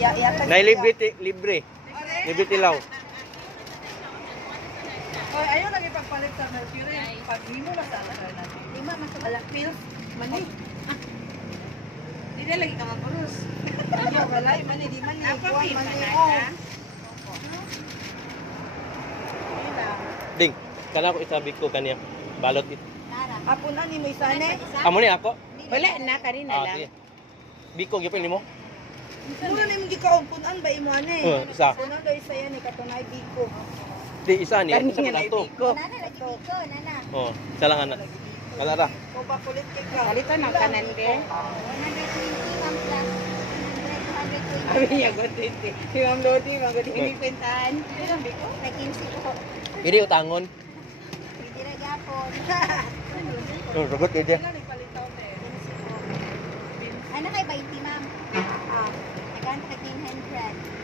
Ya, ya, ka- Nay libre, ti- libre. Libre tilaw. Oy, ayaw lagi pagpalit sa Mercury. Pag himo na sa anak na. Lima man sa alak pills. Mani. Hindi lagi ka magurus. Ayaw wala, mani di mani. Kuha mani. Oh. Ding, kana ko isabi ko kaniya. Balot it. Apon ani mo isane. Amo ni ako. Wala na, kanina Ah, lang. Biko gyapon nimo. Muna ni mo gikaon punan ba imo ani? Oh, isa. Punan do isa yan ni katunay biko. Di isa ni, isa pa na to. Nana, lagi ko, nana. Oh, isa lang ana. Kala ra. Ko ba kulit kay ka? Kalito ng kanan de. 120 ma'am plus 100, 120. Sabi niya, good day. Si Ma'am Lodi, Ma'am Lodi, hindi kwentahan. Nag-15 ko. Pwede utangon. Hindi na gapon. Oh, sagot ide. Ano kay 20 ma'am? Ah, nagkanta ka 100.